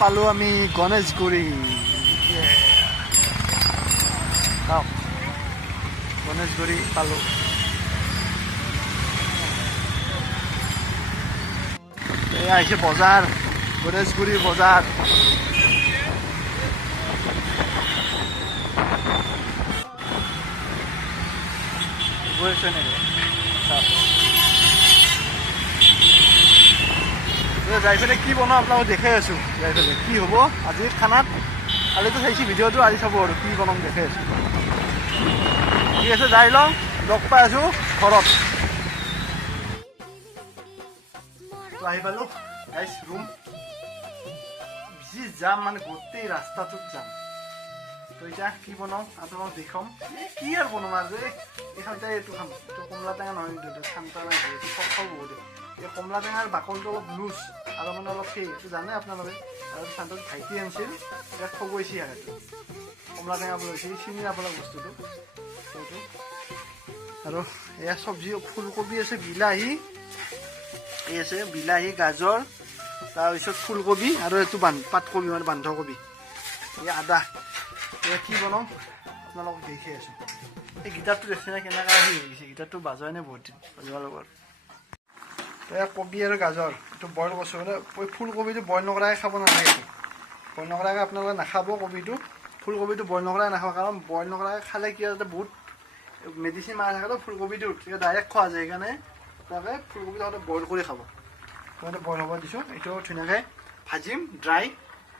পালো আমি গণেশগুৰি গণেশগুৰি পালো এয়া আহিছে বজাৰ গণেশগুৰি বজাৰ গৈছে নেকি যাই পেলাই কি বনাওঁ আপোনালোকক দেখাই আছোঁ যাই পেলাই কি হ'ব আজি খানাত কালিতো চাইছোঁ ভিডিঅ'টো আজি চাব আৰু কি বনাম দেখাই আছোঁ ঠিক আছে যাই লওঁ লগ পাই আছোঁ ঘৰত তো আহি পালোঁ গাইছ ৰুম যি যাম মানে গোটেই ৰাস্তাটোত যাম তো এতিয়া কি বনাওঁ আপোনালোকক দেখাম কি আৰু বনাম আৰু এইখন এতিয়া এইটো খাম এইটো কমলা টেঙা নহয় কিন্তু এইটো ঠাণ্ডা নাই খাব বহুত এই কমলা টেঙাৰ বাকলটো অলপ লুজ আৰু মানে অলপ সেই এইটো জানে আপোনালোকে আৰু ঠাণ্ডাত ভাইটি আনিছিল এতিয়া খগৈছি আৰু এইটো কমলা টেঙা লৈছে চিনি নাপালাক বস্তুটো সেইটো আৰু এয়া চব্জি ফুলকবি আছে বিলাহী এই আছে বিলাহী গাজৰ তাৰপিছত ফুলকবি আৰু এইটো পাতকবি মানে বন্ধাকবি এই আদা এয়া কি বনাওঁ আপোনালোকক দেখি আছোঁ এই গিটাৰটো দেখছে না কেনেকৈ আহি গৈছে গিটাৰটো বাজোৱাই নাই বহুত দিন বাজোৱাৰ লগত এয়া কবি আৰু গাজৰ এইটো বইল কৰিছোঁ মানে ফুলকবিটো বইল নকৰাকৈ খাব নালাগে বইল নকৰাকৈ আপোনালোকে নাখাব কবিটো ফুলকবিটো বইল নকৰাকৈ নাখাব কাৰণ বইল নকৰাকৈ খালে কি হয় বহুত মেডিচিন মাৰা থাকে তো ফুলকবিটোত ডাইৰেক্ট খোৱা যায় সেইকাৰণে আপোনালোকে ফুলকবিটো সদায় বইল কৰি খাব মই বইল হ'ব দিছোঁ এইটো ধুনীয়াকৈ ভাজিম ড্ৰাই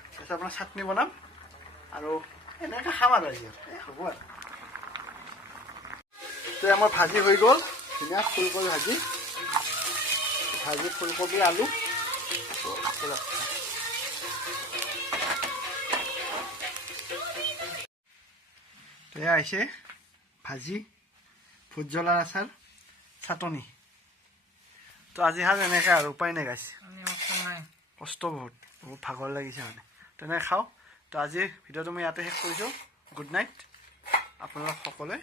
তাৰপিছত আপোনাৰ চাটনি বনাম আৰু এনেকৈ খাম আৰু আজি হ'ব আৰু তো আমাৰ ভাজি হৈ গ'ল ধুনীয়া ফুলকবি ভাজি ফুলকবি আলু এয়া আহিছে ভাজি ভোট জলাৰ আচাৰ চাটনি তো আজি সাজ এনেকৈ আৰু উপায় নাই গাইছে কষ্ট বহুত ভাগৰ লাগিছে মানে তেনেকৈ খাওঁ তো আজিৰ ভিডিঅ'টো মই ইয়াতে শেষ কৰিছোঁ গুড নাইট আপোনালোক সকলোৱে